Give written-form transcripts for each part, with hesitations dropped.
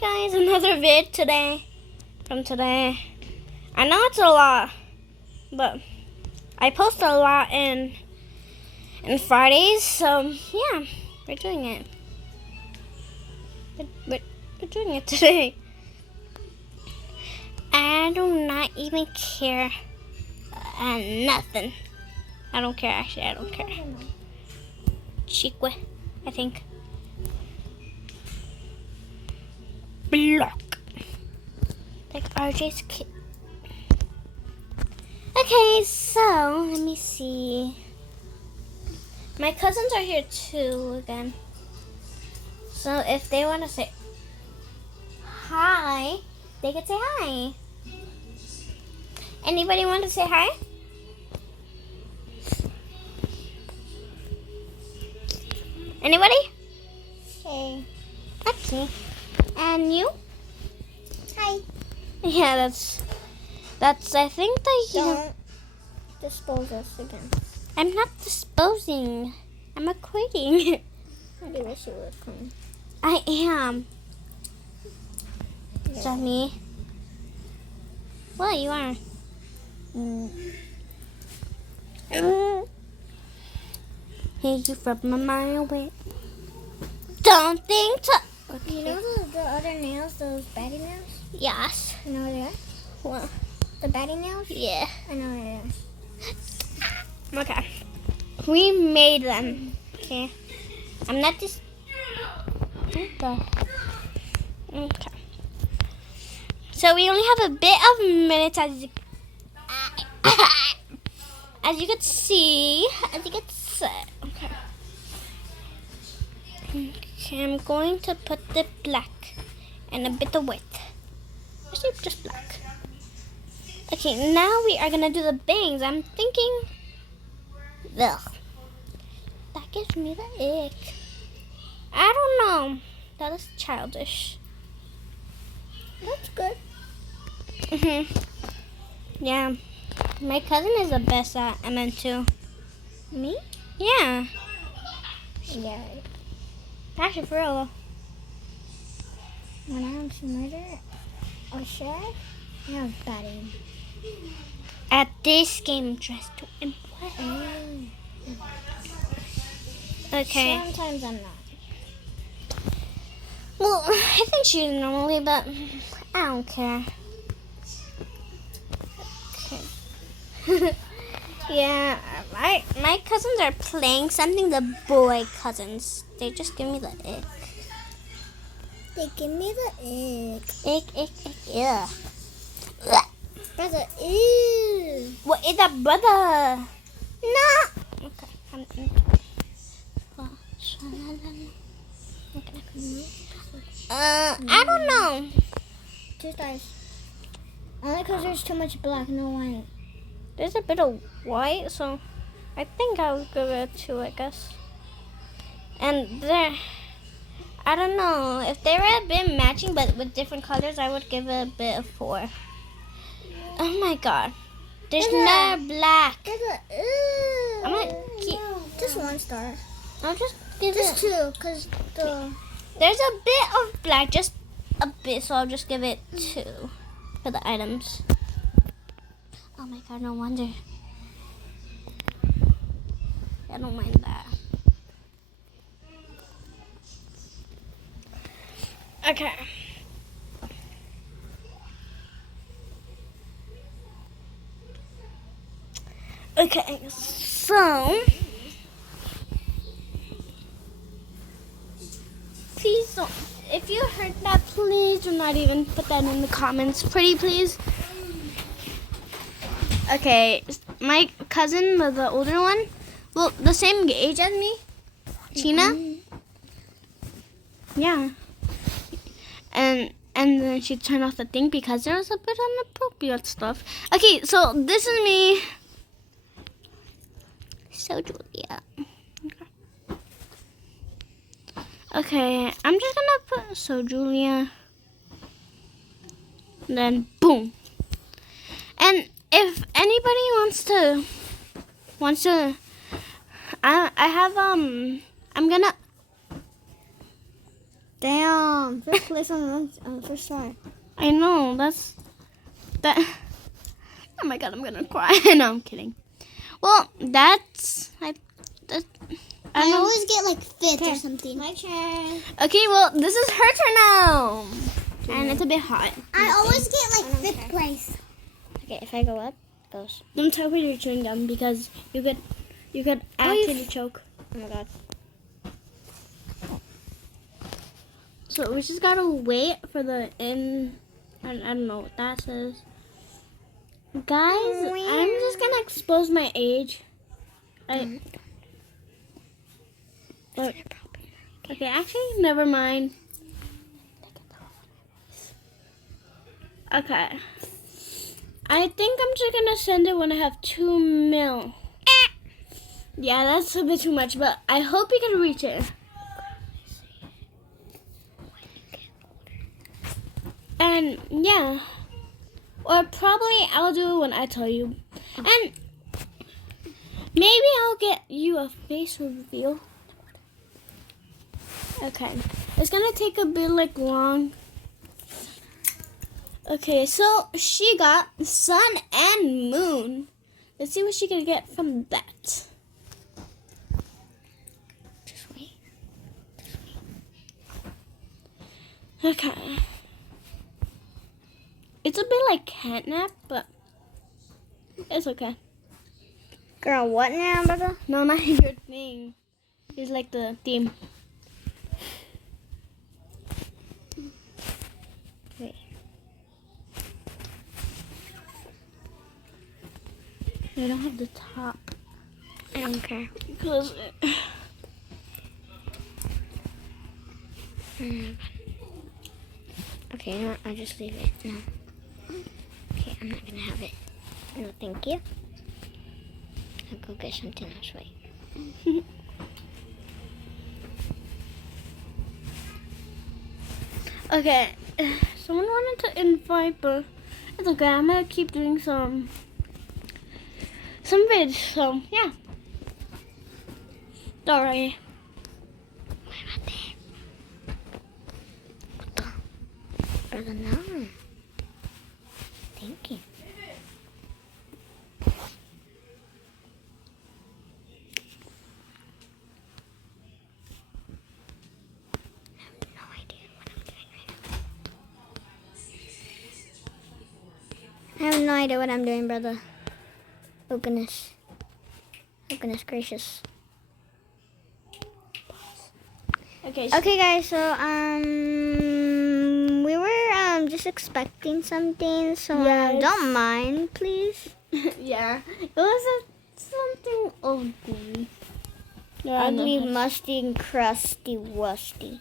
Hi guys, another vid today. From today. I know it's a lot, but I post a lot in Fridays, so yeah, we're doing it. We're doing it today. I do not even care. Nothing. I don't care, actually, I don't care. Chique, I think. Block. Like RJ's kid. Okay, so let me see. My cousins are here too again. So if they want to say hi, they can say hi. Anybody want to say hi? Anybody? Hey. Okay. And you? Hi. Yeah, that's I think that you Don't dispose us again. I'm not disposing. I'm equating. I do wish you were clean. I am. Yeah. Is that me? Well, you are. Hey, you rub my mind away. Don't think to. Okay. You know the other nails, those batty nails? Yes. I know where they are. Well, The batty nails? yeah. I know where they are. Okay. We made them. Okay. I'm not just. Okay. So we only have a bit of minutes as you can see. Okay. Okay, I'm going to put the black and a bit of white. Actually, just black. Okay, now we are gonna do the bangs. I'm thinking, ugh, that gives me the ick. I don't know. That is childish. That's good. Yeah, my cousin is the best at MM2. Me? Yeah, Yeah. actually for real though. When I was murder or sheriff, I was batty. At this game, dressed to impress. Okay. Sometimes I'm not. Well, I think she's normally, but I don't care. Okay. Yeah, my cousins are playing something. The boy cousins, they just give me the ick. They give me the ick. Ick, yeah. Brother, ew. What is a brother? No. Okay. I don't know. 2 stars. Only because there's too much black, no white. There's a bit of white, so I think I'll give it a 2, I guess. And there, I don't know. If they were a bit matching but with different colors, I would give it a bit of 4. Oh my god. There's no black. There's a ew. I'm gonna keep. No. Just 1 star. I'll just give Just it. 2, because the... There's a bit of black, just a bit, so I'll just give it 2 for the items. Oh my god, no wonder. I don't mind that. Okay. Okay, so please don't. If you heard that, please do not even put that in the comments. Pretty please. Okay, my cousin, the older one, well, the same age as me, Tina. Yeah. And then she turned off the thing because there was a bit inappropriate stuff. Okay, so this is me. So Julia. Okay, I'm just gonna put so Julia. Then boom. And if anybody wants to, I have I'm gonna Damn. First place on the first try. I know, that's... That... Oh my god, I'm gonna cry. No, I'm kidding. Well, that's... I don't know. always get like fifth or something. My turn. Okay, well, this is her turn now. And it's a bit hot. I always get like fifth place. Okay, if I go up, it goes. Don't talk with your chewing gum because you could actually choke. Oh my god. So we just gotta wait for the I don't know what that says. Guys, I'm just gonna expose my age. Okay, actually, never mind. Okay. I think I'm just gonna send it when I have 2 mil. Yeah, that's a bit too much, but I hope you can reach it. And yeah, or probably I'll do it when I tell you. And maybe I'll get you a face reveal. Okay, it's gonna take a bit like long. Okay, so she got sun and moon. Let's see what she can get from that. Just wait. Okay. It's a bit like catnap, but it's okay. Girl, what now, brother? No, not your thing. It's like the theme. Wait. I don't have the top. I don't care. Because Okay, no, I'll just leave it. No. Okay, I'm not gonna have it. No, thank you. I'll go get something else. Wait. okay, someone wanted to invite, but it's okay. I'm gonna keep doing some vids. So yeah, sorry. Why not there? What the? Brother, no. Thank you. I have no idea what I'm doing, brother. Oh goodness. Oh goodness gracious. Okay. Okay guys, so we were just expecting something, so Yes. don't mind, please. Yeah, it was something ugly. Ugly, musty, and crusty, wusty.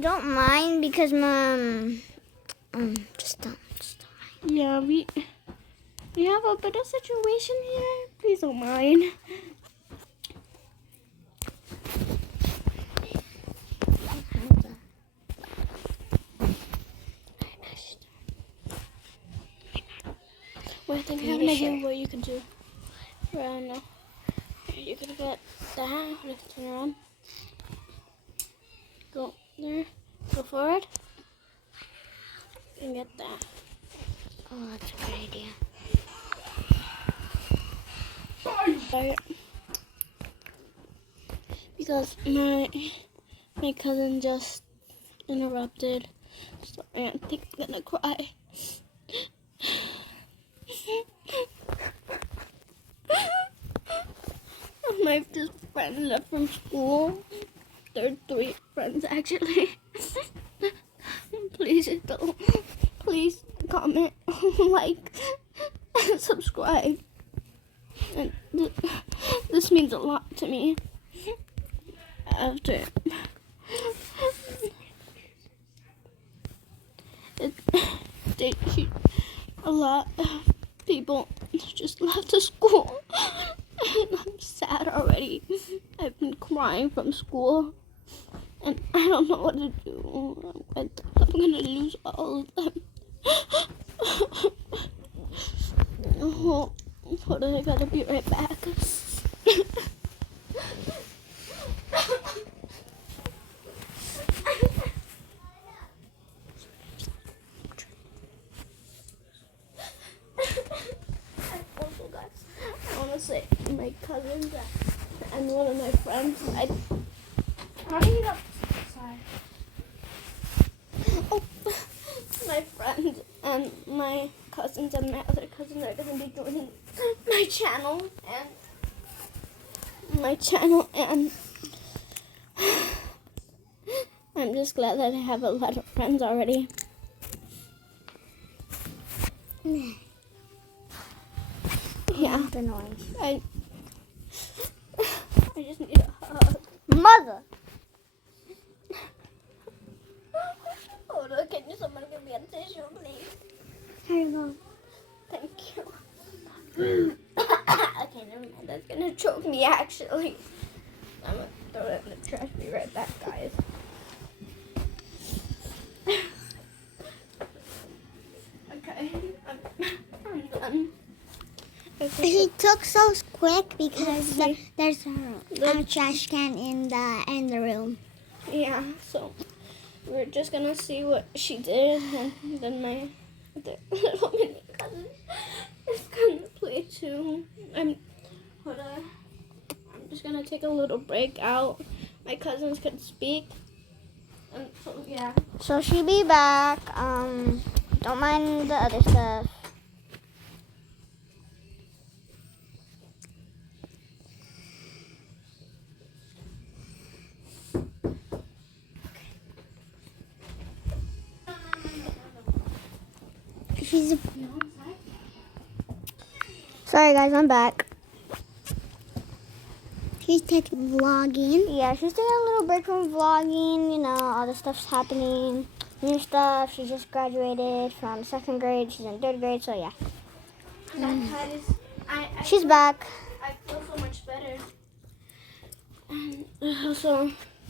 Don't mind because just don't mind. Yeah, we have a bit of situation here. Please don't mind. Well, I think I have an idea of what you can do. I don't know. You can get that. You can turn around. Go there. Go forward. And get that. Oh, that's a good idea. Right. Because my cousin just interrupted. So I think I'm gonna cry. My just friend left from school. There are 3 friends actually. Please don't. Please comment, like, and subscribe. And this means a lot to me. After a lot of people just left the school. I'm sad already. I've been crying from school, and I don't know what to do. I'm gonna lose all of them. Hold on, I gotta be right back. Also, guys, I want to say my cousins and one of my friends. Hurry up. Sorry. Oh, my friend and my cousins and my other cousins are gonna be joining my channel and I'm just glad that I have a lot of friends already. Yeah. The noise. I just need a hug. Mother. Hold on, can someone give me a tissue, please? Here you go. Thank you. Okay, never mind. That's gonna choke me, actually. I'm gonna throw it in the trash. Be right back, guys. Okay, I'm done. Okay. He took so quick because Let's see. there's a trash can in the room. Yeah, so we're just gonna see what she did, and then my little mini cousin is gonna play too. I'm just gonna take a little break out. My cousins can speak, and so yeah. So she'll be back. Don't mind the other stuff. She's. Sorry guys, I'm back. She's taking vlogging. Yeah, she's taking a little break from vlogging. You know, all the stuff's happening. New stuff. She just graduated from 2nd grade. She's in 3rd grade, so yeah. I She's back. I feel so much better. And also,